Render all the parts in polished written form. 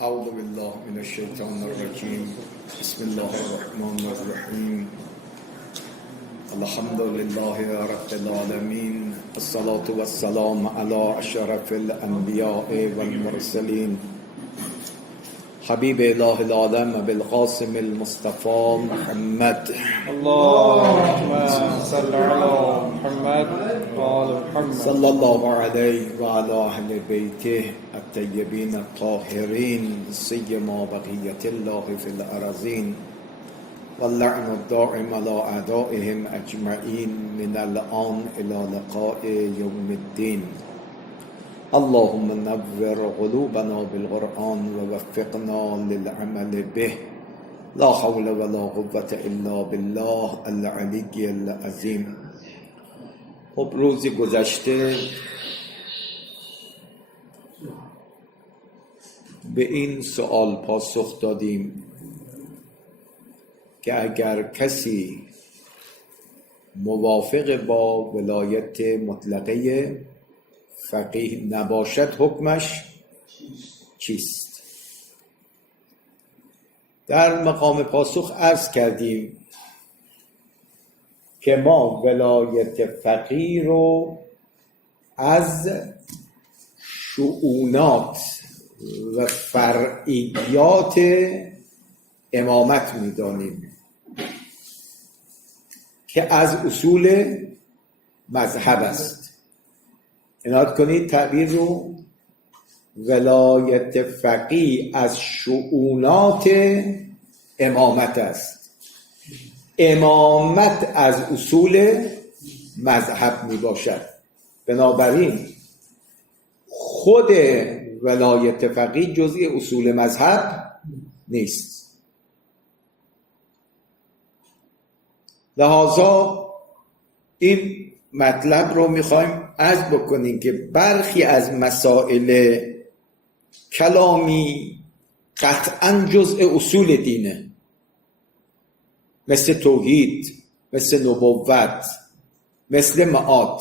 اعوذ بالله من الشیطان الرجیم. بسم الله الرحمن الرحیم. الحمد لله رب العالمین. الصلاة والسلام علی اشرف الانبیاء والمرسلین. حبیب اله العالم بالقاسم المصطفى محمد. اللهم صل على محمد وعلى محمد صلی الله علیه و علی اهل بیته الطیبین الطاهرین سیما بقیة الله فی الارضین واللعن الدائم على اعدائهم اجمعین من الان الى لقاء یوم الدین. اللهم نور قلوبنا بالقرآن ووفقنا للعمل به. لا حول ولا قوة الا بالله العلی العظیم. خب روزی گذشته به این سوال پاسخ دادیم که اگر کسی موافق با ولایت مطلقه فقیه نباشد حکمش چیست؟ در مقام پاسخ عرض کردیم که ما ولایت فقیه رو از شؤونات و فرعیات امامت می‌دانیم که از اصول مذهب است. عنایت کنید تعبیر رو. ولایت فقیه از شؤونات امامت است. امامت از اصول مذهب می باشد. بنابراین خود ولایت فقیه جزء اصول مذهب نیست. لذا این مطلب رو میخوایم عرض بکنیم که برخی از مسائل کلامی قطعاً جزء اصول دینه، مثل توحید، مثل نبوت، مثل معاد،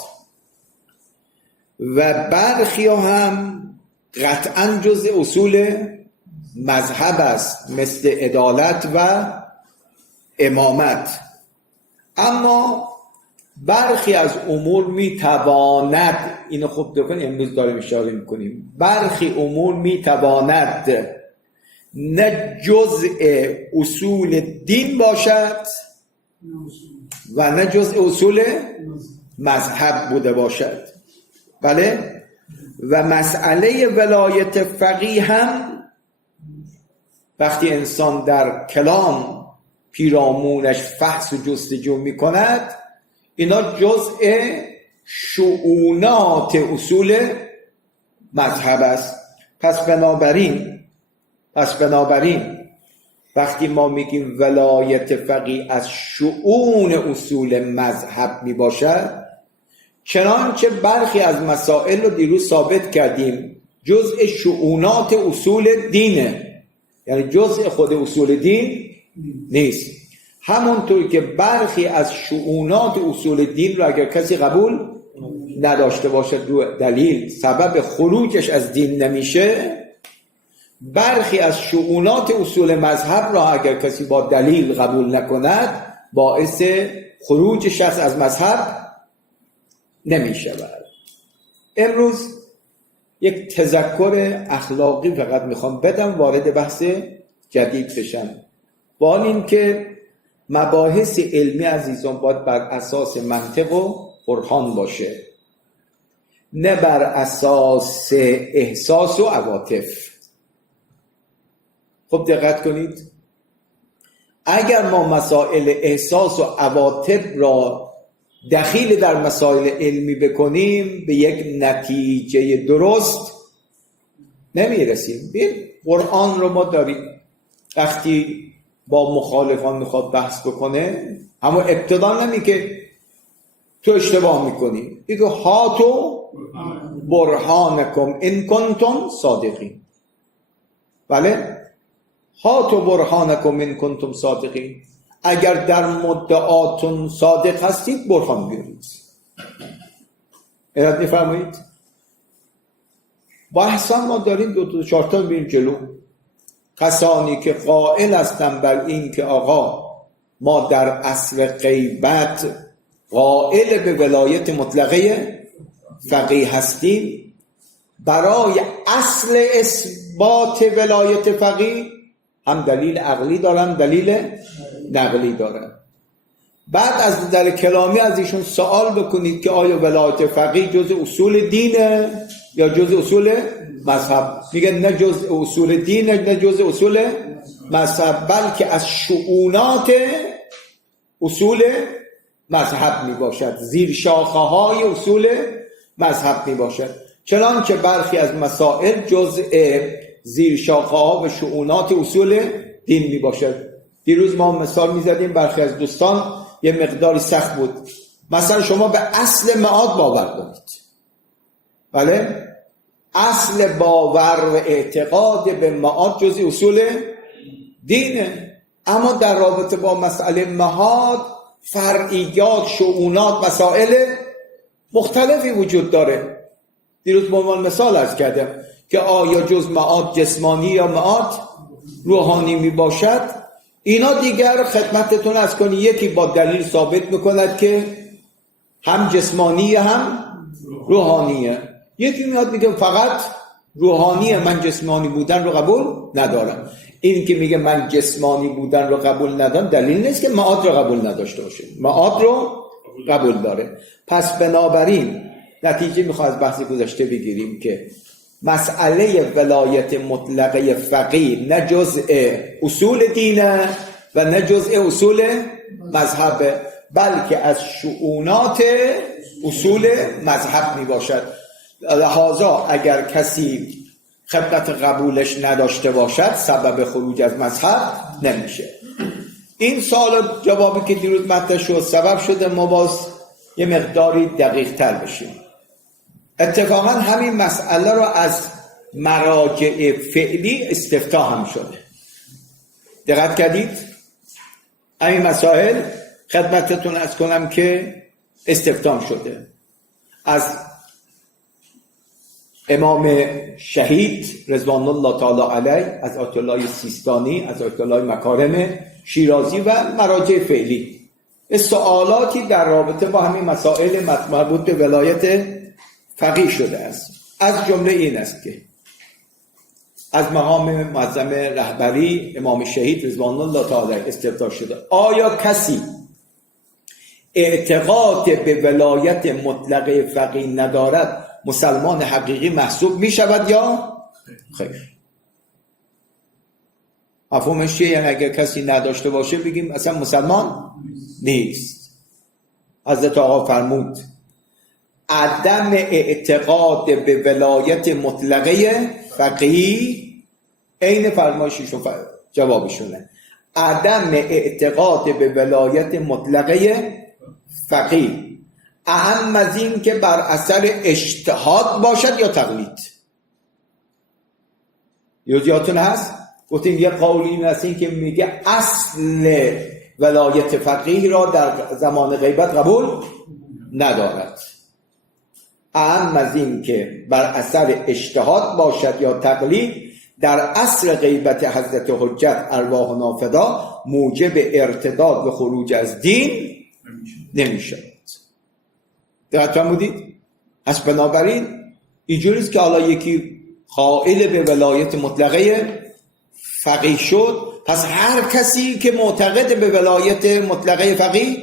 و برخی هم قطعاً جزء اصول مذهب است، مثل عدالت و امامت. اما برخی از امور میتواند، اینو خوب دکنید، امروز داریم اشاره میکنیم، برخی امور میتواند نه جزء اصول دین باشد و نه جزء اصول مذهب بوده باشد. بله؟ و مسئله ولایت فقیه هم وقتی انسان در کلام پیرامونش فحص و جستجو میکند، اینا جزء شؤونات اصول مذهب است. پس بنابراین وقتی ما میگیم ولایت فقیه از شؤون اصول مذهب می باشد، چنانچه برخی از مسائل رو دیروز ثابت کردیم جزء شؤونات اصول دینه، یعنی جزء خود اصول دین نیست. همونطور که برخی از شؤونات اصول دین رو اگر کسی قبول نداشته باشد رو دلیل سبب خروجش از دین نمیشه، برخی از شؤونات اصول مذهب را اگر کسی با دلیل قبول نکند باعث خروج شخص از مذهب نمی شود. امروز یک تذکر اخلاقی فقط میخوام بدم، وارد بحث جدید بشم. با این که مباحث علمی عزیزان باید بر اساس منطق و برهان باشه، نه بر اساس احساس و عواطف. خب دقت کنید، اگر ما مسائل احساس و عواطف را دخیل در مسائل علمی بکنیم به یک نتیجه درست نمیرسیم. ببین قرآن رو ما داریم، وقتی با مخالفان میخواد بحث بکنه اما ابتدا نمی که تو اشتباه میکنی، دیگه هاتو برهانکم ان کنتم صادقین. بله، هاتو برهانکم ان کنتم صادقین، اگر در مدعاتون صادق هستید برهان بیارید. اراد میفرمایید؟ بحثا ما داریم 2 تا 4 تا بریم جلو. کسانی که قائل هستند بر این که آقا ما در عصر غیبت قائل به ولایت مطلقه فقیه هستیم، برای اصل اثبات ولایت فقیه هم دلیل عقلی دارن، دلیل نقلی دارن. بعد از نظر کلامی از ایشون سوال بکنید که آیا ولایت فقیه جز اصول دینه یا جز اصول مذهب؟ میگه نه جز اصول دینه نه جز اصول مذهب، بلکه از شؤونات اصول مذهب می باشد، زیر شاخه های اصول مذهب می باشد. چنانچه برخی از مسائل جزء زیر شاخه ها و شؤونات اصول دین می باشد. دیروز ما مثال می زدیم، برخی از دوستان یه مقداری سخت بود. مثلا شما به اصل معاد باور دارید، بله؟ اصل باور و اعتقاد به معاد جزء اصول دینه، اما در رابطه با مسئله معاد فرعیات، شؤونات، مسائل مختلفی وجود داره. دیروز به عنوان مثال عرض کردم که آیا جز معاد جسمانی یا معاد روحانی می باشد. اینا دیگر خدمتتون عرض کنی یکی با دلیل ثابت میکند که هم جسمانی هم روحانیه، یکی میاد میگه فقط روحانیه، من جسمانی بودن رو قبول ندارم. این که میگه من جسمانی بودن رو قبول ندارم دلیل نیست که معاد رو قبول نداشته باشه، معاد رو قبول داره. پس بنابراین نتیجه میخواد از بحث گذشته بگیریم که مسئله ولایت مطلقه فقیه نه جزء اصول دینه و نه جزء اصول مذهب، بلکه از شؤونات اصول مذهب می باشد. لذا اگر کسی خدمت قبولش نداشته باشد سبب خروج از مذهب نمیشه. این سوال جوابی که دیروز مطرح شد سبب شده ما باز یه مقداری دقیق تر بشیم. اتفاقا همین مسئله رو از مراجع فعلی استفتاء هم شده. دقت کردید؟ همین مسائل خدمتتون عرض کنم که استفتاء شده از امام شهید رضوان الله تعالی علیه، از آیت الله سیستانی، از آیت الله مکارم شیرازی و مراجع فعلی. سوالاتی در رابطه با همین مسائل مربوط به ولایت فقیه شده است. از جمله این است که از مقام معظم رهبری امام شهید رضوان الله تعالی استفتاء شده آیا کسی اعتقاد به ولایت مطلقه فقیه ندارد مسلمان حقیقی محسوب می شود یا خیر؟ مفهومش چیه؟ یعنی اگر کسی نداشته باشه بگیم اصلا مسلمان نیست. حضرت آقا فرمود عدم اعتقاد به ولایت مطلقه فقیه، عین فرمایششون جوابشونه، عدم اعتقاد به ولایت مطلقه فقیه اهم از این که بر اثر اجتهاد باشد یا تقلید. یادتون هست گفتیم یه قولی این است این که میگه اصل ولایت فقیه را در زمان غیبت قبول ندارد، اهم از این که بر اثر اجتهاد باشد یا تقلید در اصل غیبت حضرت حجت ارواح نافدا موجب ارتداد و خروج از دین نمیشه. دقت فرمودید؟ پس بنابراین اینجوریست که حالا یکی قائل به ولایت مطلقه فقیه شد، پس هر کسی که معتقد به ولایت مطلقه فقیه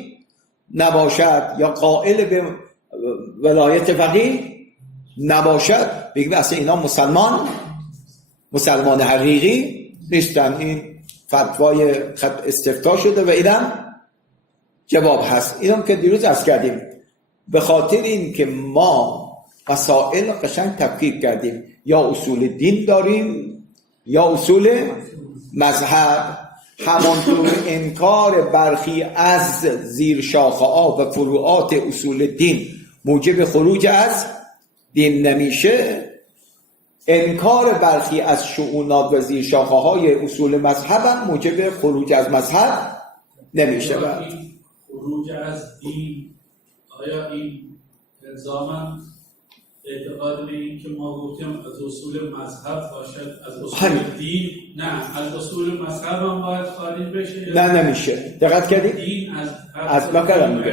نباشد یا قائل به ولایت فقیه نباشد بگیم اصلا اینا مسلمان حقیقی نیستن. این فتوای استفتاء شده و اینم جواب هست. اینم که دیروز عرض کردیم به خاطر این که ما مسائل قشنگ تفکیک کردیم، یا اصول دین داریم یا اصول مذهب. همانطور انکار برخی از زیر شاخه ها و فروعات اصول دین موجب خروج از دین نمیشه، انکار برخی از شؤونات و زیر شاخه های اصول مذهب هم موجب خروج از مذهب نمیشه. خروج از دین آیا این الزاماً اعتقاد به این که ما گفتیم از اصول مذهب باشد، از اصول دین نه، از اصول مذهب هم باید خارج بشه؟ نه نمیشه. دقت کردید؟ دین از مکرم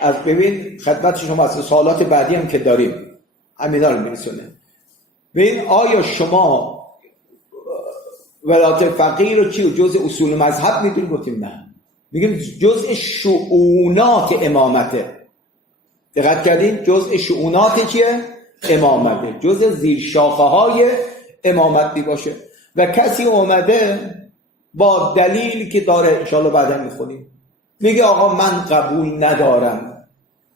از ببین خدمت شما از سوالات بعدی هم که داریم همینا رو میرسونه. ببین آیا شما ولایت فقیه رو چی جزء اصول مذهب میدونید؟ گفتیم نه، میگیم جزء شؤونات امامته. دقت کردین؟ جزء شؤونات چیه؟ امامته، جزء زیر شاخه های امامت می باشه. و کسی اومده با دلیلی که داره انشاءالله بعدا میخونیم میگه آقا من قبول ندارم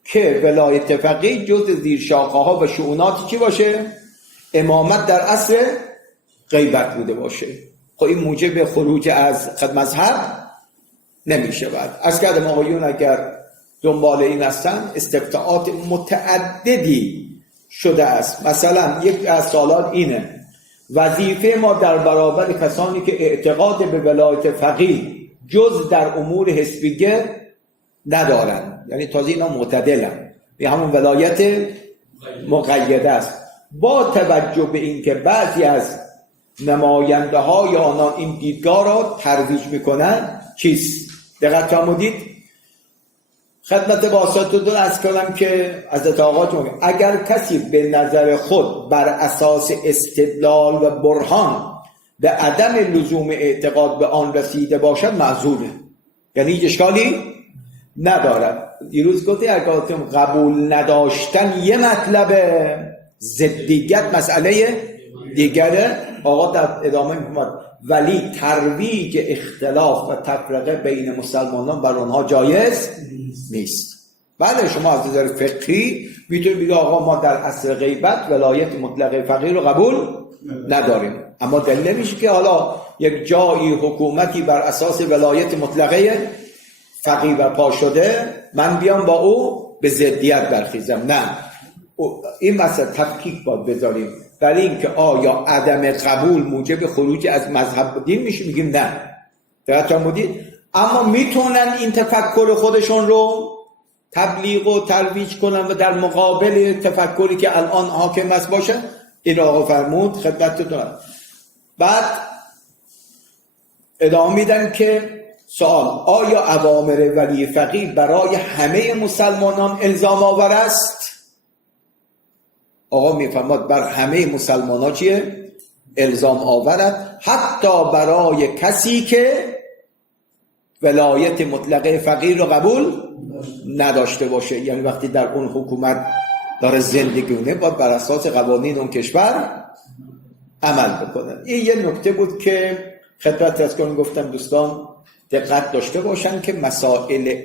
که ولایت فقیه جزء زیر شاخه ها و شؤونات چی باشه؟ امامت در اصل غیبت بوده باشه. خب این موجب خروج از مذهب نمیشه. بعد از کردم آقایون اگر دنبال این هستن استفتاءات متعددی شده است. مثلا یک از سوالات اینه وظیفه ما در برابر کسانی که اعتقاد به ولایت فقیه جز در امور حسبیه ندارن، یعنی تازه اینا معتدلن، به همون ولایت مقیده است، با توجه به اینکه بعضی از نماینده های آنان این دیدگاه را ترویج میکنن چیست؟ دقت فرمودید؟ خدمت واسطتون عرض کنم که حضرت آقا اگر کسی به نظر خود بر اساس استدلال و برهان به عدم لزوم اعتقاد به آن رسیده باشد معذوره، یعنی هیچ اشکالی ندارد. دیروز گفتی اگر قبول نداشتن یه مطلب، ضدیت مسئله دیگره. آقا در ادامه میگه ولی ترویج اختلاف و تفرقه بین مسلمانان بر آنها جایز نیست. بله شما از نظر فقهی میتونید بگید آقا ما در عصر غیبت ولایت مطلقه فقیه رو قبول نداریم، اما دلیل نمیشه که حالا یک جایی حکومتی بر اساس ولایت مطلقه فقیه برپا شده من بیام با او به ضدیت برخیزم. نه، این مسئله تفکیک باید بذاریم. برای اینکه آیا عدم قبول موجب خروج از مذهب دین میشه؟ میگیم نه. درست فرمودید؟ اما میتونن این تفکر خودشون رو تبلیغ و ترویج کنن و در مقابل تفکری که الان حاکم است باشه. این آقا فرمود خدمتتون. بعد ادامه میدن که سوال آیا اوامر ولی فقیه برای همه مسلمانان الزام آور است؟ آقا میفرماد بر همه مسلمان ها چیه؟ الزام آورد، حتی برای کسی که ولایت مطلقه فقیه رو قبول نداشته باشه. یعنی وقتی در اون حکومت داره زندگی کنه باید بر اساس قوانین اون کشور عمل بکنن. این یه نکته بود که خدمت از کنم گفتم دوستان دقت داشته باشن که مسائل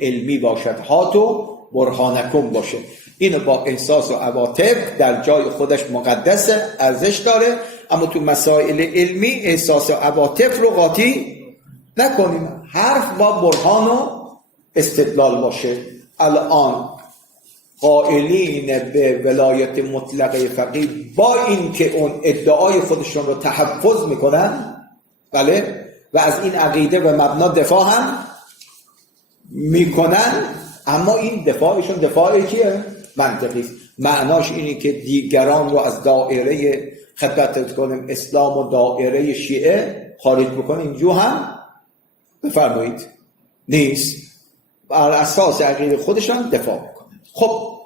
علمی باشد، هاتو برهانکم باشه. اینو با احساس و عواطف در جای خودش مقدسه، ارزش داره، اما تو مسائل علمی احساس و عواطف رو قاطی نکنیم. حرف با برهان و استدلال باشه. الان قائلین به ولایت مطلقه فقیه با اینکه اون ادعای خودشون رو تحفظ میکنن، بله، و از این عقیده و مبنا دفاع هم میکنن، اما این دفاعشون دفاع چیه؟ منطقی است. معناش اینه که دیگران رو از دایره خدمت کنیم اسلام و دایره شیعه خارج بکنه، اینجور هم بفرمایید نیست. بر اساس عقیده خودشان دفاع میکنن. خب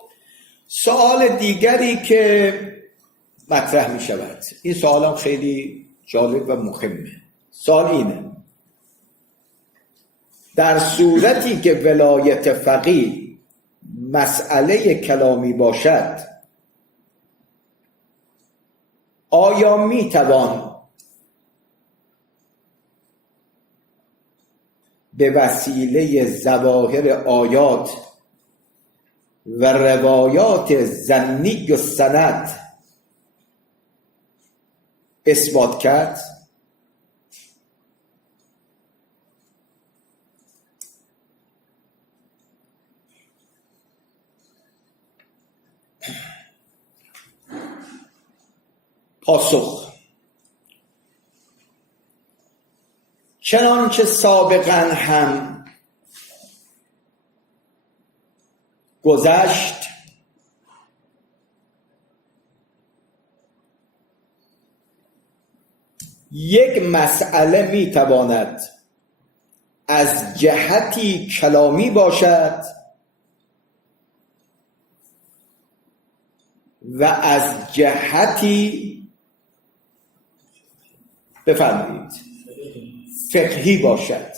سوال دیگری که مطرح می شود، این سوال هم خیلی جالب و مهمه. سوال اینه در صورتی که ولایت فقیه مسئله کلامی باشد آیا می توان به وسیله ظواهر آیات و روایات ظنی و سند اثبات کرد؟ پاسخ: چنانچه سابقا هم گذشت یک مسئله میتواند از جهتی کلامی باشد و از جهتی بفرمایید فقهی باشد.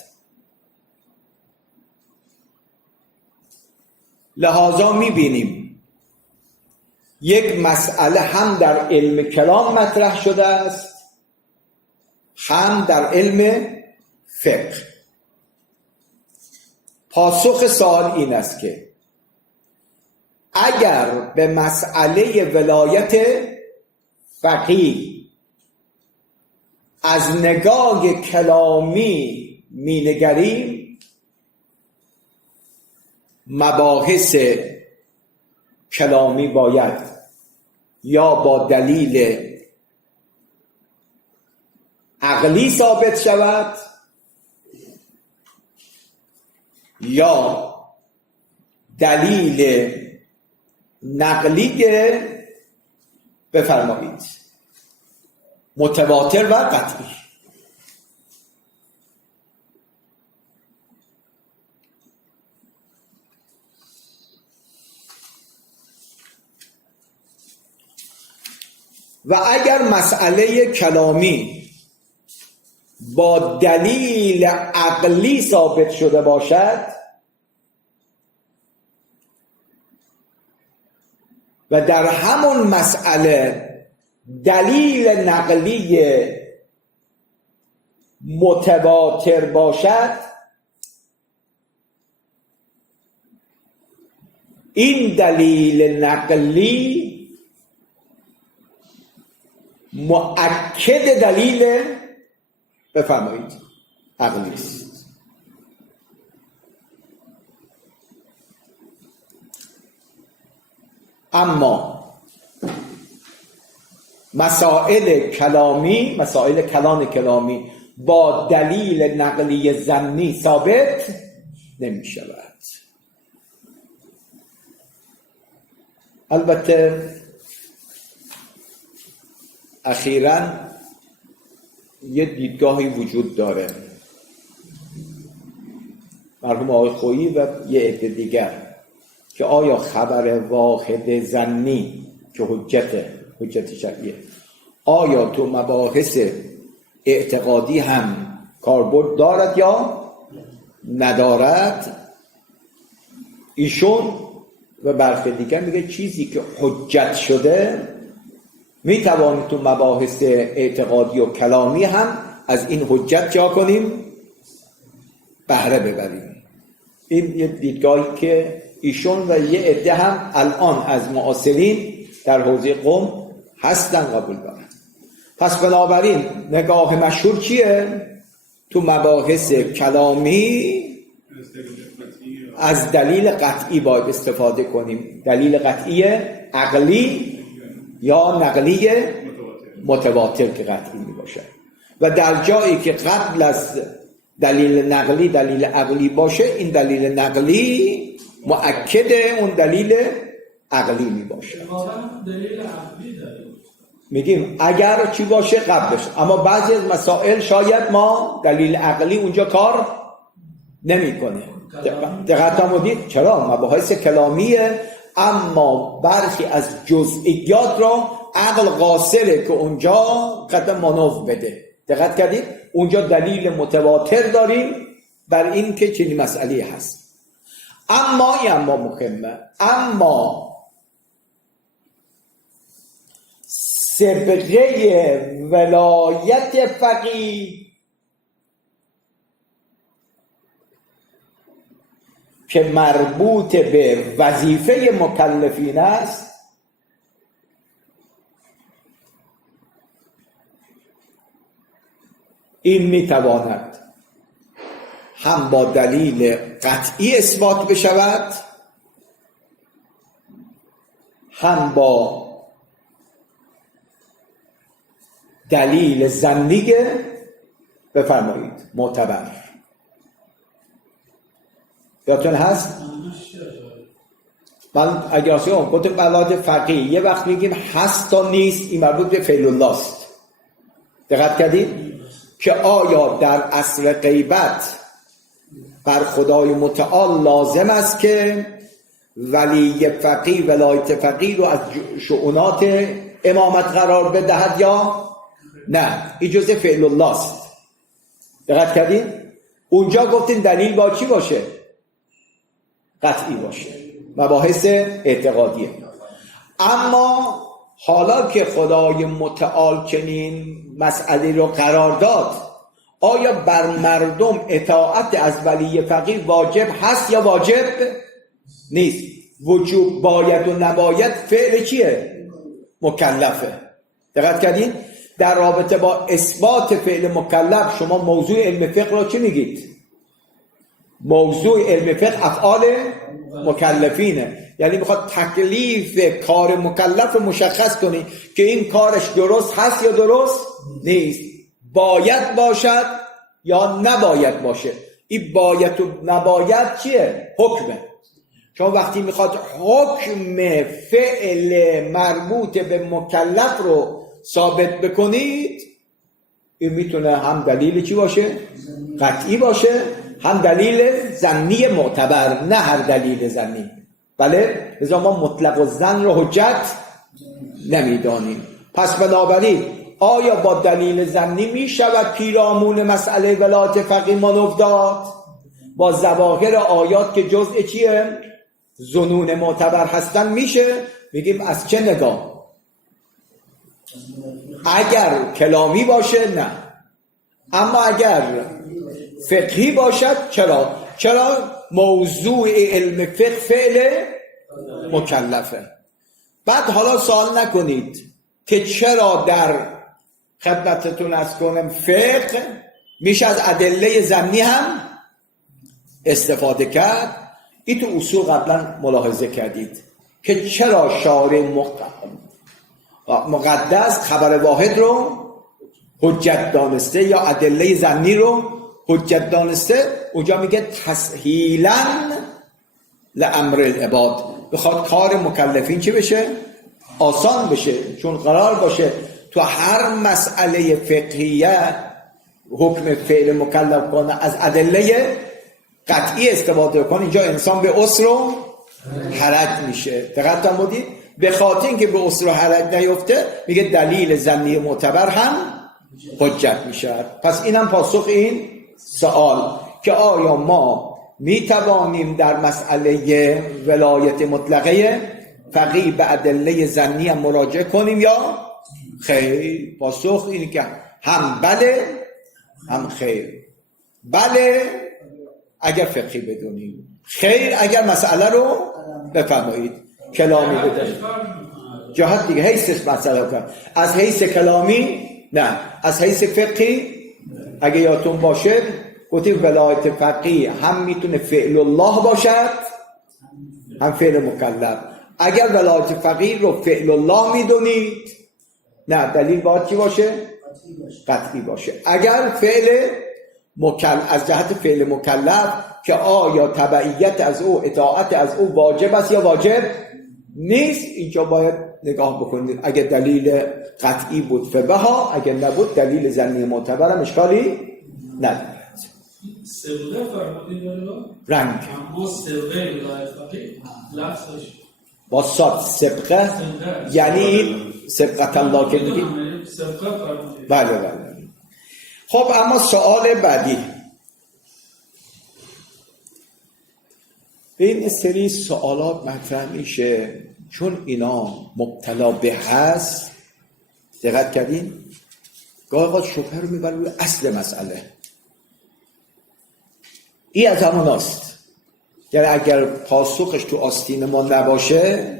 لذا میبینیم یک مسئله هم در علم کلام مطرح شده است، هم در علم فقه. پاسخ سوال این است که اگر به مسئله ولایت فقیه از نگاه کلامی مینگریم، مباحث کلامی باید یا با دلیل عقلی ثابت شود یا دلیل نقلی بفرمایید متواتر و قطعی. و اگر مسئله کلامی با دلیل عقلی ثابت شده باشد و در همون مسئله دلیل نقلی متواتر باشد، این دلیل نقلی مؤکد دلیل بفرمایید عقلی است. اما مسائل کلام کلامی با دلیل نقلی ظنی ثابت نمی شود. البته اخیراً یه دیدگاهی وجود داره، مرحوم آقای خویی و یه عده دیگر، که آیا خبر واحد ظنی که حجت شرعیه آیا تو مباحث اعتقادی هم کاربرد دارد یا ندارد؟ ایشون و برخی دیگر میگه چیزی که حجت شده میتوانیم تو مباحث اعتقادی و کلامی هم از این حجت جا کنیم، بهره ببریم. این یه دیدگاهی که ایشون و یه عده هم الان از معاصرین در حوزه قم هستن قبول دارن. پس بنابراین نگاه مشهور چیه؟ تو مباحث کلامی از دلیل قطعی باید استفاده کنیم، دلیل قطعی عقلی یا نقلی متواتر که قطعی می باشه. و در جایی که قبل از دلیل نقلی دلیل عقلی باشه، این دلیل نقلی مؤکد اون دلیل عقلی می باشه. دلیل عقلی داره، میگیم اگر چی باشه قبلش. اما بعضی از مسائل شاید ما دلیل عقلی اونجا کار نمی کنه. دقیقا مدید چرا؟ مباحث کلامیه، اما برخی از جزئیات را عقل قاصره که اونجا قدم مانور بده. دقت کردید؟ اونجا دلیل متواتر داریم بر این که چنین مسئله هست. اما مهمه، اما سبقه ولایت فقیه که مربوط به وظیفه مکلفین است، این میتواند هم با دلیل قطعی اثبات بشود، هم با دلیل ظنی بفرمایید معتبر. یادتون هست؟ من اگر گفتم ولایت فقیه یه وقت میگیم هست تا نیست، این مربوط به فعل الله است. دقت کردید که آیا در عصر غیبت بر خدای متعال لازم است که ولی فقیه ولایت فقیه رو از شؤونات امامت قرار بدهد یا نه؟ این جزء فعل الله است. دقت کردید؟ اونجا گفتیم دلیل با چی باشه؟ قطعی باشه، مباحث اعتقادیه. اما حالا که خدای متعال چنین مسئله رو قرار داد، آیا بر مردم اطاعت از ولی فقیه واجب هست یا واجب نیست؟ وجوب باید و نباید فعل چیه؟ مکلفه. دقت کردین؟ در رابطه با اثبات فعل مکلف شما موضوع علم فقه را چی میگید؟ موضوع علم فقه افعال مکلفینه، یعنی میخواد تکلیف کار مکلف رو مشخص کنی که این کارش درست هست یا درست نیست، باید باشد یا نباید باشه. این باید و نباید چیه؟ حکمه. چون وقتی میخواد حکم فعل مربوط به مکلف رو ثابت بکنید، این میتونه هم دلیل چی باشه؟ قطعی باشه، هم دلیل ظنی معتبر، نه هر دلیل ظنی. بله، لذا ما مطلق الظن رو حجت نمیدانیم. پس بنابراین آیا با دلیل ظنی میشود پیرامون مسئله ولایت فقیه مانور داد؟ با ظواهر آیات که جزء چیه؟ ظنون معتبر هستن میشه؟ میگیم از چه نگاه؟ اگر کلامی باشه نه، اما اگر فقهی باشد چرا؟ چرا موضوع علم فقه فعل مکلفه. بعد حالا سوال نکنید که چرا در خدمتتون از کنم فقه میشه از ادله ظنی هم استفاده کرد. این تو اصول قبلا ملاحظه کردید که چرا شارع مقدس خبر واحد رو حجت دانسته یا ادله ظنی رو حجت دانسته. اونجا میگه تسهیلاً لامر العباد، بخواد کار مکلفین چی بشه؟ آسان بشه. چون قرار باشه تو هر مسئله فقهیه حکم فعل مکلف کنه از ادله قطعی استفاده کنه، اینجا انسان به عسر و حرج میشه. دقت فرمودید؟ به خاطر اینکه به عسر و حرج نیفته میگه دلیل ظنی معتبر هم حجت میشه. پس اینم پاسخ این سوال که آیا ما میتوانیم در مسئله ولایت مطلقه فقیه به ادله ظنی هم مراجعه کنیم یا خیر؟ پاسخ اینه که هم بله هم خیر. بله اگر فقهی بدونیم، خیر اگر مسئله رو بفرمایید کلامی بدونیم. جهت دیگه حیث مسئله کنیم. از حیث کلامی نه، از حیث فقهی اگه یادتون باشه گفتیم ولایت فقیه هم میتونه فعل الله باشد هم فعل مکلف. اگر ولایت فقیه رو فعل الله میدونید، نه دلیل باید چی باشه؟ قطعی باشه. اگر فعل مکلف از جهت فعل مکلف که آیا تبعیت از او اطاعت از او واجب است یا واجب نیست، اینجا باید نگاه بکنید. اگر دلیل قطعی بود فبها، اگر نبود دلیل ظنی معتبر هم اشکالی نداره. سبقه فرمودید رنگ اما سبقه ولایت فقیه لفظش با صاد سبقه یعنی سبقت الله که میگی سبقه فرمودید. بله بله. خب اما سوال بعدی، این سری سوالات مطرح میشه چون اینا مبتلا به هست. دقت کردین؟ گاهی شبهه رو میبره روی اصل مسئله. این از همون است، یعنی اگر پاسخش تو آستین ما نباشه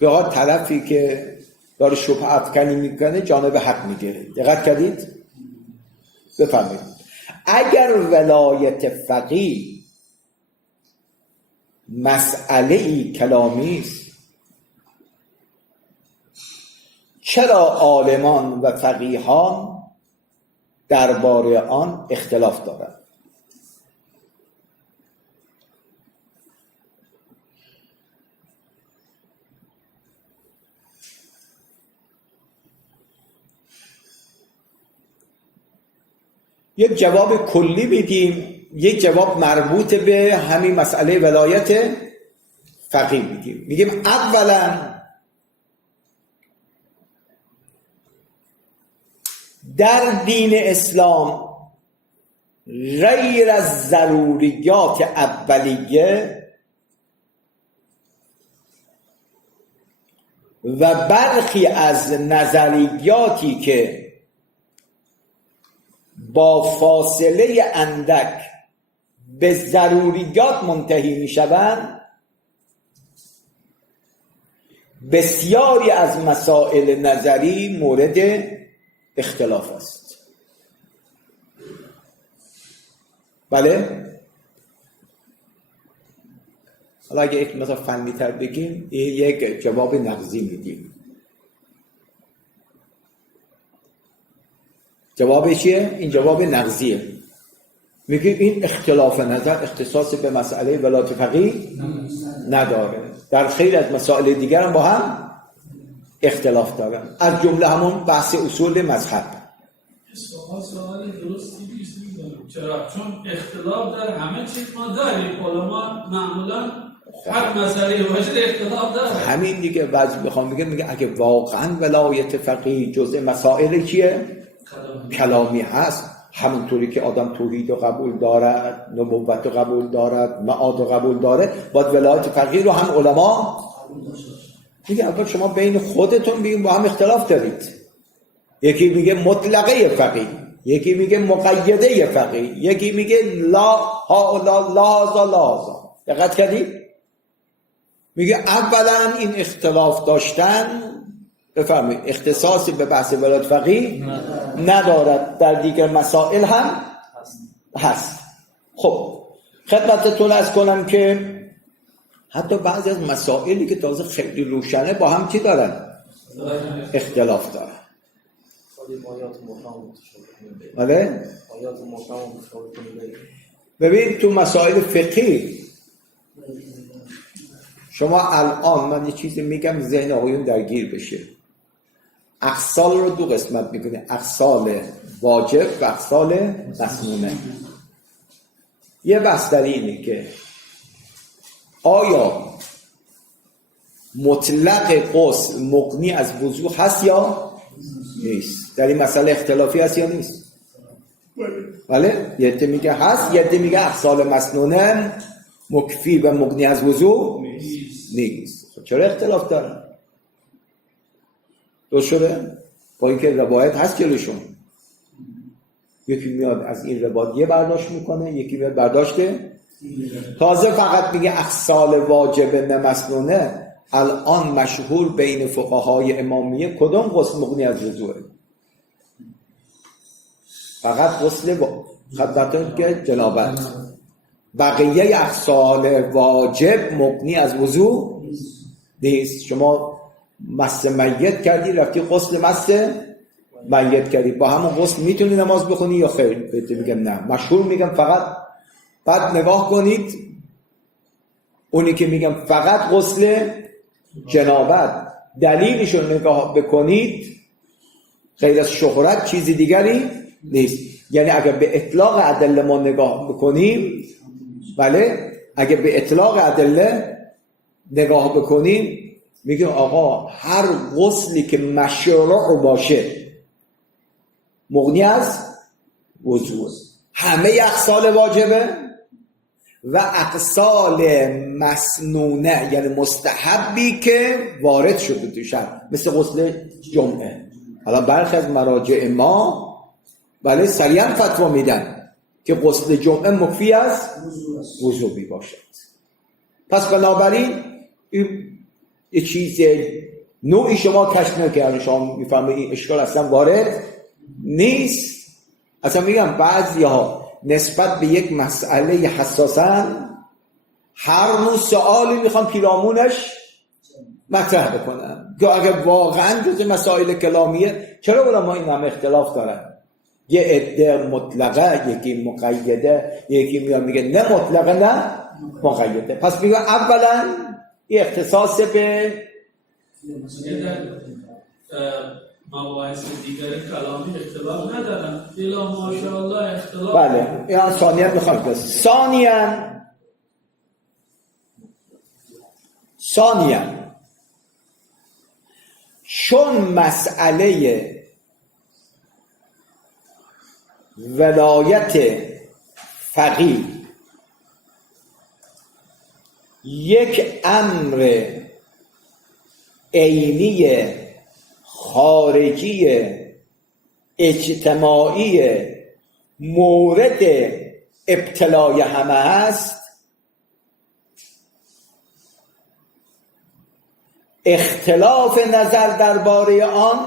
گاهی طرفی که داره شبهه افکنی میکنه جانب حق میگیره. دقت کردید؟ بفرمایید. اگر ولایت فقیه مسئله ای کلامی است، چرا عالمان و فقیهان درباره آن اختلاف دارند؟ یک جواب کلی میدیم، یک جواب مربوط به همین مسئله ولایت فقیه میدیم. میگیم اولا در دین اسلام غیر از ضروریات اولیه و برخی از نظریاتی که با فاصله اندک به ضروریات منتهی می شوند، بسیاری از مسائل نظری مورد اختلاف است. بله؟ حالا اگه یک مثلا فنی تر بگیم، یک جواب نقضی میدیم. جواب چیه؟ این جواب نقضیه. میگه این اختلاف نظر اختصاص به مسئله ولایت فقیه نداره، در خیلی از مسائل دیگر هم با هم اختلاف دارن، از جمله همون بحث اصول مذهب. سوال درستی نیست. چرا؟ چون اختلاف در همه چیز ما داریم. علما معمولا هر مسئله باشه اختلاف داره. همین دیگه. بعضی بخوام میگه اگه واقعا ولایت فقیه جزء مسائل چیه؟ کلامی هست، همونطوری که آدم توحید رو قبول دارد، نبوت رو قبول دارد، معاد رو قبول داره، باید ولایت فقیه رو هم علما میگه. اول شما بین خودتون بگیم با هم اختلاف دارید. یکی میگه مطلقه فقیه، یکی میگه مقیده فقیه، یکی میگه لا ها لا لازا. دقت کردید؟ میگه اولا این اختلاف داشتن، بفرمایید، اختصاصی به بحث ولایت فقیه ندارد، در دیگر مسائل هم هست. خب خدمتتون عرض کنم که حتی بعضی از مسائلی که تازه خیلی روشنه با هم چی دارن؟ اختلاف دارن. بله؟ ببین تو مسائل فقهی شما الان، من یه چیزی میگم ذهن آقایون درگیر بشه، اغسال رو دو قسمت میکنه، اغسال واجب و اغسال مسنونه. یه بحث در اینه که آیا مطلق غسل مغنی از وضو هست یا نیست؟ در این مسئله اختلافی هست یا نیست؟ بله؟ یه عده میگه هست، یه عده میگه اغسال مسنونه مکفی و مغنی از وضو نیست. چرا اختلاف دارن؟ درست شده؟ با اینکه روایت هست جلوشون، یکی میاد از این روایت یه برداشت میکنه، یکی میاد برداشت تازه فقط میگه اغسال واجب نه مسنونه. الان مشهور بین فقهای امامیه کدوم غسل مغنی از وضوئه؟ فقط غسل خدمتتون که جنابت. بقیه اغسال واجب مغنی از وضو نیست. شما مس میت کردی، رفتی غسل مس میت کردی، با همون غسل میتونی نماز بخونی یا خیر؟ بهت میگم نه. مشهور میگم فقط. بعد نگاه کنید اونی که میگم فقط غسل جنابت، دلیلشو نگاه بکنید، غیر از شهرت چیزی دیگری نیست. یعنی اگر به اطلاق ادله ما نگاه بکنیم، بله، اگر به اطلاق ادله نگاه بکنیم میگیم آقا هر غسلی که مشروع باشه مغنی از وضو، همه اغسال واجبه و اغسال مسنونه یعنی مستحبی که وارد شده توش، مثل غسل جمعه. حالا برخی از مراجع ما بله صریحاً فتوا میدن که غسل جمعه مکفی از وضو باشد. پس بنابراین یه چیز نوعی شما کشف نکردین، شما میفهمید این اشکال اصلا وارد نیست. اصلا میگم بعضی‌ها نسبت به یک مسئله حساسن، هر نوع سوالی میخوان پیرامونش مطرح بکنن که اگر واقعا جز مسائل کلامیه چرا علما این هم اختلاف دارن؟ یه عده مطلقه، یکی مقیده، یکی میاد میگه نه مطلقه نه مقیده. پس میگه اولا این اختصاص به مباحث دیگر کلامی اختلاف ندارن. الا ماشاءالله اختلاف. بله این ثانیاً میخوام ثانیاً چون مسئله ولایت فقیه یک امر عینی خارجی اجتماعی مورد ابتلای همه است، اختلاف نظر درباره آن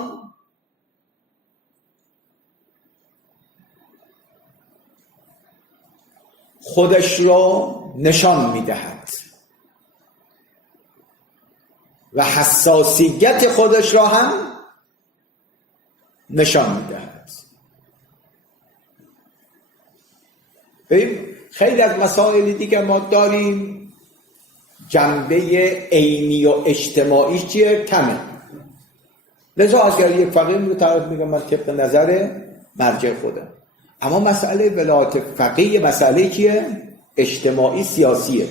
خودش را نشان می‌دهد و حساسیت خودش را هم نشان می‌دهد. ببین خیلی از مسائل دیگه ما داریم جنبه عینی و اجتماعی چیه؟ کمه. لذا اگر یک فقیه رو طرف میگه من طبق نظر مرجع خودم، اما مسئله ولایت فقیه مسئله چیه؟ اجتماعی سیاسیه.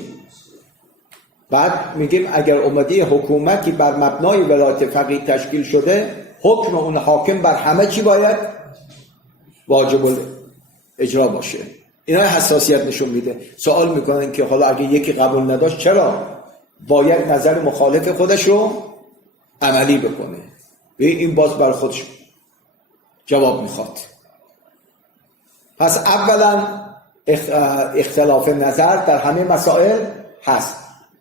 بعد میگیم اگر اومده حکومتی بر مبنای ولایت فقیه تشکیل شده، حکم اون حاکم بر همه چی باید واجب اجرا باشه. اینا حساسیت نشون میده. سوال میکنن که حالا اگه یکی قبول نداشت چرا باید نظر مخالف خودش رو عملی بکنه؟ این باز بر خودش جواب میخواد. پس اولا اختلاف نظر در همه مسائل هست.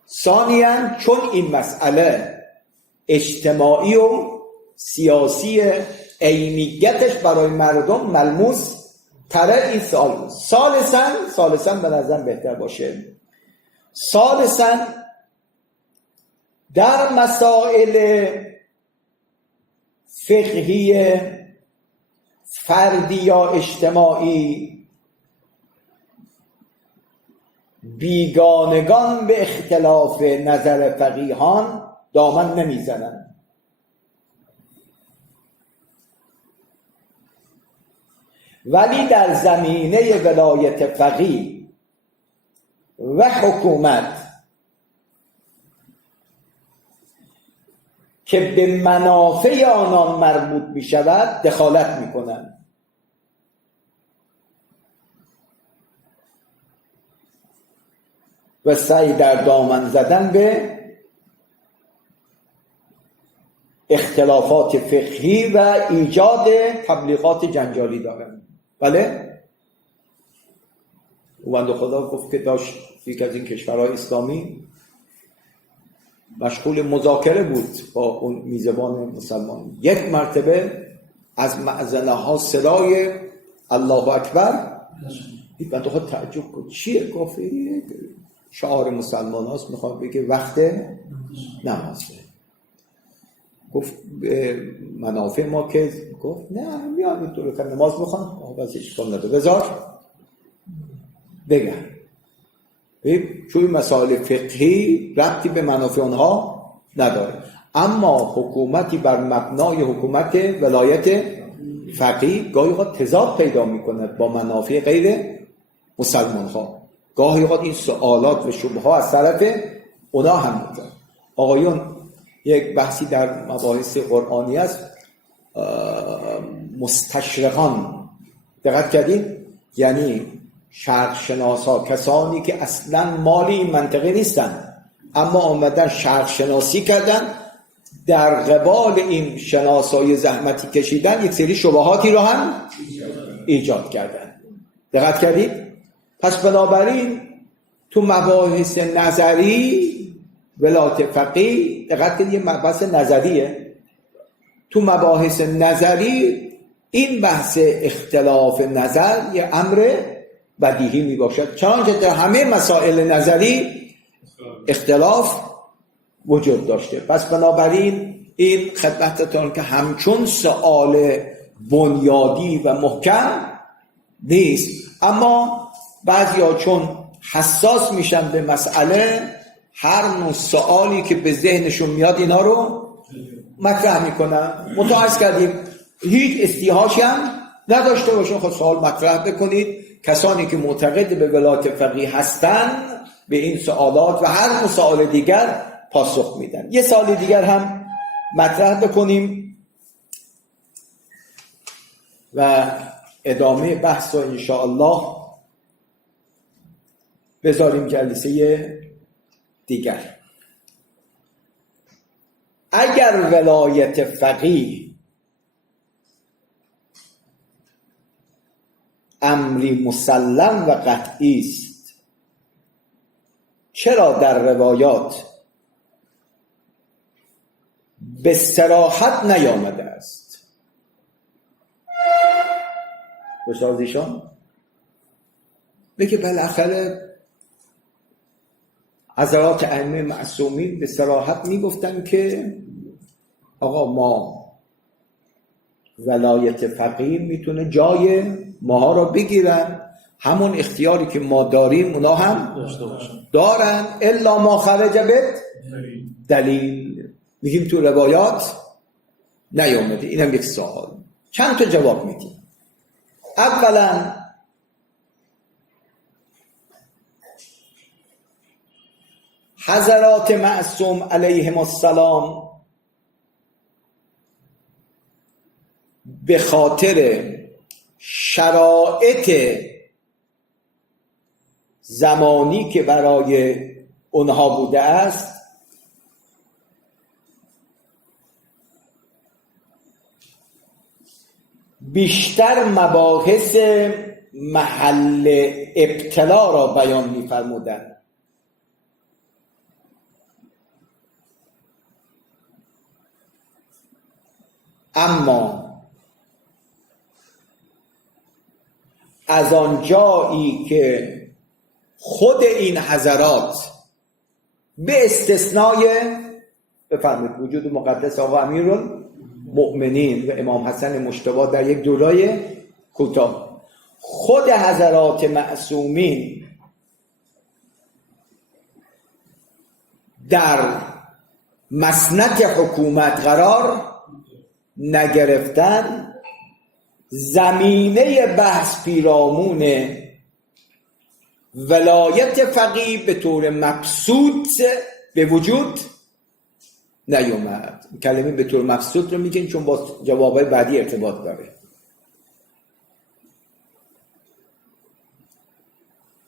ثانیاً چون این مسئله اجتماعی و سیاسی عینیتش برای مردم ملموس تره، این سوال بود. ثالثاً به نظرم بهتر باشه، ثالثاً در مسائل فقهی فردی یا اجتماعی بیگانگان به اختلاف نظر فقیهان دامن نمیزنند. ولی در زمینه ولایت فقیه و حکومت که به منافع آنان مربوط می شود دخالت می کنند. و سعی در دامن زدن به اختلافات فقهی و ایجاد تبلیغات جنجالی دارند. بله؟ او بنده خدا گفت که داشت یک از این کشورهای اسلامی مشغول مذاکره بود با اون میزبان مسلمان، یک مرتبه از معزنه ها صدای الله اکبر دید. بنده خدا تعجب کرد چیه؟ گفت شعار مسلمان هاست، میخواد بگه وقت نمازه. گفت منافع ما که گفت نه میاد اینطور که نماز بخوان بس اشکال نداره بذار بگن. چون مسائل فقهی ربطی به منافع آنها نداره، اما حکومتی بر مبنای حکومت ولایت فقیه گاهی اوقات تضاد پیدا میکنه با منافع غیر مسلمان ها. گاهی اوقات این سوالات و شبهه ها از طرف اونا هم میاد. آقایون یک بحثی در مباحث قرآنی است، مستشرقان دقت کردین؟ یعنی شرق شناسا، کسانی که اصلا مالی این منطقه نیستن اما آمدن شرق شناسی کردن، در قبال این شناسای زحمتی کشیدن یک سری شبهاتی رو هم ایجاد کردن. دقت کردید؟ پس بنابراین تو مباحث نظری ولایت فقیه دقت کنید، یه مبحث نظریه. تو مباحث نظری این بحث اختلاف نظر یه امر بدیهی می باشد، چنانچه در همه مسائل نظری اختلاف وجود داشته. پس بنابراین این خدمتتون که همچون سؤال بنیادی و محکم نیست، اما بعضیا چون حساس میشن به مسئله، هر نوع سوالی که به ذهنشون میاد اینا رو مطرح میکنن. متعرض کردیم هیچ استیحاشی هم نداشته باشین، خود سوال مطرح بکنید. کسانی که معتقد به ولایت فقیه هستن به این سوالات و هر نوع سوال دیگر پاسخ میدن. یه سوال دیگر هم مطرح بکنیم و ادامه بحث رو انشاءالله بذاریم جلسه دیگر. اگر ولایت فقیه امری مسلم و قطعی است، چرا در روایات به صراحت نیامده است؟ بسازیشان بگه بالاخره حضرات ائمه معصومین به صراحت میگفتن که آقا ما ولایت فقیه میتونه جای ماها را بگیرن، همون اختیاری که ما داریم اونا هم دارن، الا ما خرج به دلیل. میگیم تو روایات نیامده. اینم یک سوال. چند تا جواب میدیم. اولا حضرات معصوم علیهم السلام به خاطر شرایط زمانی که برای اونها بوده است بیشتر مباحث محل ابتلا را بیان می‌فرمودند. اما از آنجایی که خود این حضرات به استثنای بفرمایید وجود مقدس آقا امیرالمؤمنین و امام حسن مجتبی در یک دورای کوتاه، خود حضرات معصومین در مسند حکومت قرار نگرفتن، زمینه بحث پیرامون ولایت فقیه به طور مبسوط به وجود نیومد. کلمه به طور مبسوط رو میگن چون با جوابهای بعدی ارتباط داره.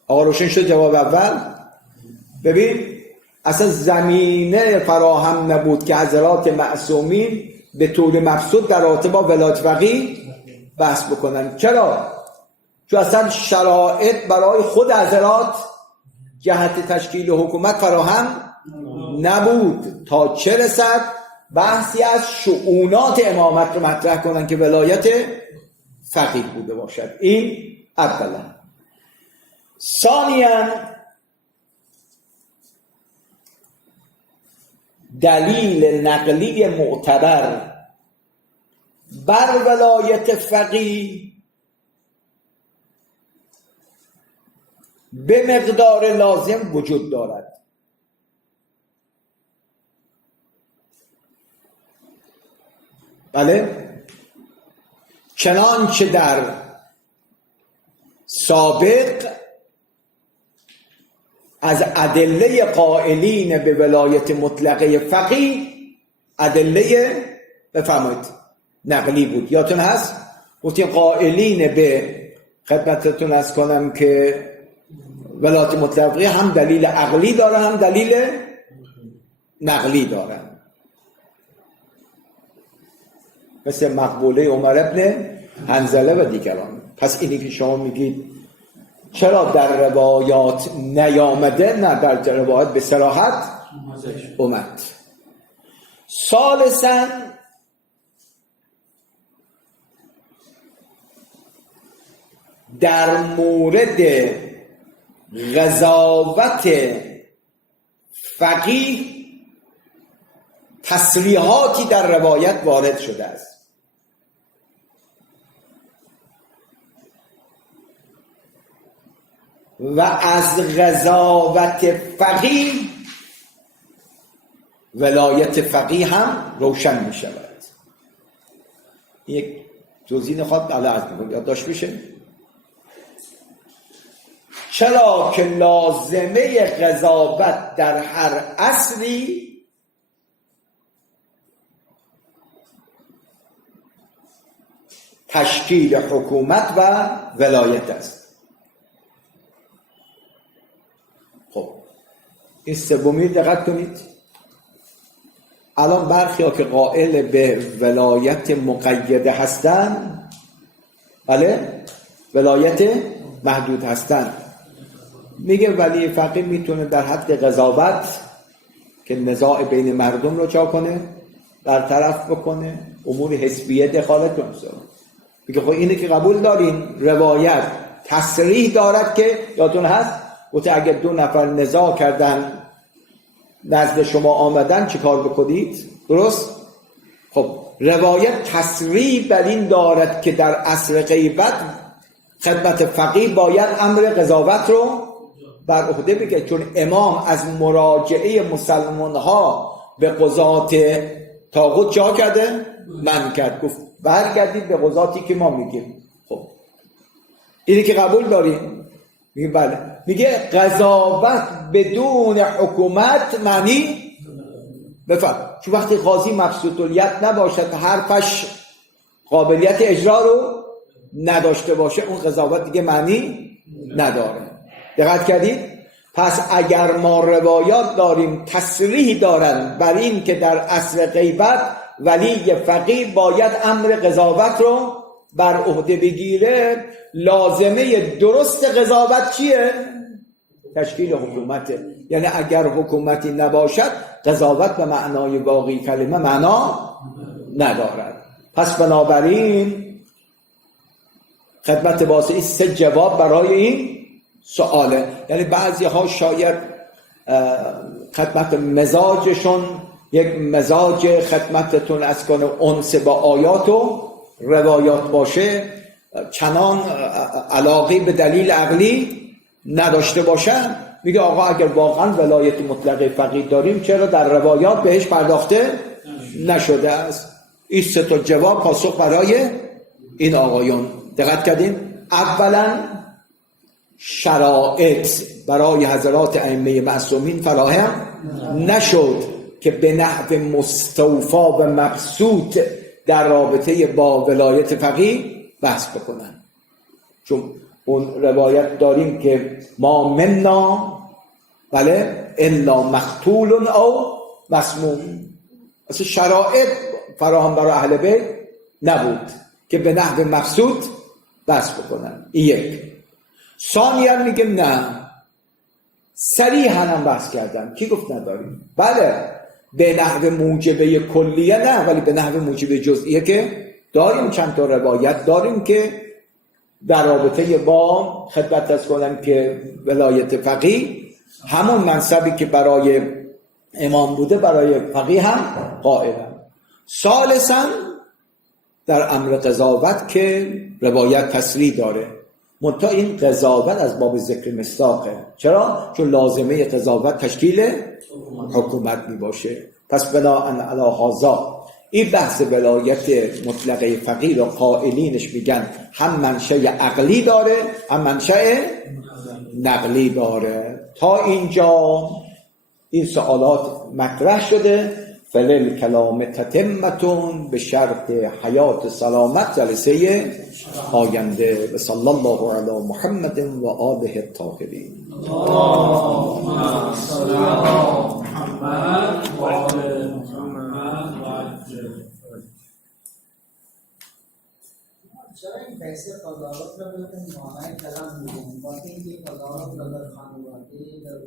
آقا روشن شد جواب اول؟ ببین اصلا زمینه فراهم نبود که حضرات معصومین به طور مبسوط در رابطه با ولایت فقیه بحث بکنن. چرا؟ چون اصلا شرایط برای خود حضرات جهت تشکیل حکومت فراهم نبود تا چه رسد بحثی از شؤونات امامت رو مطرح کنن که ولایت فقیه بوده باشد. این اولا. ثانیاً دلیل نقلی معتبر بر ولایت فقیه به مقدار لازم وجود دارد. بله، چنانچه در سابق از ادله قائلین به ولایت مطلقه فقیه ادله بفرمایید نقلی بود. یادتون هست گفتیم قائلین به خدمتتون از کنم که ولایت مطلقه هم دلیل عقلی داره هم دلیل نقلی داره، مثل مقبوله عمر ابن حنظله و دیگران. پس اینی که شما میگید چرا در روایات نیامده، نه در روایات به صراحت اومد. ثالثاً در مورد قضاوت فقیه تصریحاتی در روایت وارد شده است. و از قضاوت فقیه ولایت فقیه هم روشن می شود. یک توضیح نخواد عرض می‌کنم یادداشت میشه. چرا که لازمه قضاوت در هر عصری تشکیل حکومت و ولایت است. خب این سومی دقت کنید. الان برخی ها که قائل به ولایت مقیده هستن، بله ولایت محدود هستن، میگه ولی فقیه میتونه در حد قضاوت که نزاع بین مردم رو چا کنه، برطرف بکنه، امور حزبیه دخالت کنه. میگه خب اینه که قبول دارین روایت تصریح دارد که یادتون هست گفته اگر دو نفر نزاع کردن نزد شما آمدن چی کار بکنید؟ درست؟ خب روایت تصریح بر این دارد که در عصر غیبت خدمت فقیه باید امر قضاوت رو بر عهده بگیره، چون امام از مراجعه مسلمان ها به قضات طاغوت چا کرده؟ من کرد، گفت برگردید به قضاتی که ما میگیم. خب اینی که قبول داریم؟ میگه بله. میگه قضاوت بدون حکومت معنی بفهم، چون وقتی قاضی مبسوط الید نباشد، حرفش قابلیت اجرا رو نداشته باشه، اون قضاوت دیگه معنی نداره. دقت کردید؟ پس اگر ما روایات داریم تصریح دارن بر این که در عصر غیبت ولی فقیه باید امر قضاوت رو بر عهده بگیره، لازمه درست قضاوت چیه؟ تشکیل حکومته. یعنی اگر حکومتی نباشد قضاوت به معنای واقعی کلمه معنا ندارد. پس بنابراین خدمت واسطی سه جواب برای این سواله. یعنی بعضی ها شاید خدمت مزاجشون یک مزاج خدمتتون از کنه انس با آیات و روایات باشه، چنان علاقه به دلیل عقلی نداشته باشن، میگه آقا اگر واقعا ولایت مطلقه فقیه داریم چرا در روایات بهش پرداخته نشده است؟ این سه تا جواب پاسخ برای این آقایون. دقت کردین؟ اولا شرایط برای حضرات ائمه معصومین فراهم نشد که به نحو مستوفا و مبسوط در رابطه با ولایت فقیه بحث بکنن، چون اون روایت داریم که ما منا بله الا مقتول او مسموم. اصلا شرایط فراهم برای اهل بیت نبود که به نحو مبسوط بحث بکنن. یک. ثانیاً میگه نه، صریحاً هم بحث کردن. کی گفت نداریم؟ بله به نحو موجبه کلیه نه، ولی به نحو موجبه جزئیه که داریم. چند تا روایت داریم که در رابطه با خدمت از کنم که ولایت فقیه همون منصبی که برای امام بوده برای فقیه هم قائلن. ثالثاً در امر قضاوت که روایت تصریح داره، منتها این قضاوت از باب ذکر مصداقه. چرا؟ چون لازمه قضاوت تشکیل حکومت می باشه. پس بناءً علی هذا این بحث ولایت مطلقه فقیه رو قائلینش میگن هم منشأ عقلی داره هم منشأ نقلی داره. تا اینجا این سوالات مطرح شده. فلل کلام تتمتون به شرط حیات سلامت جلسه آینده. و صلی الله علی محمد و آله الطاهرین. اللهم صل علی محمد و آل محمد و عجل. چرا این بحث قضاوت رو به معنای کلام میگیم؟ وقتی این قضاوت در خانواده در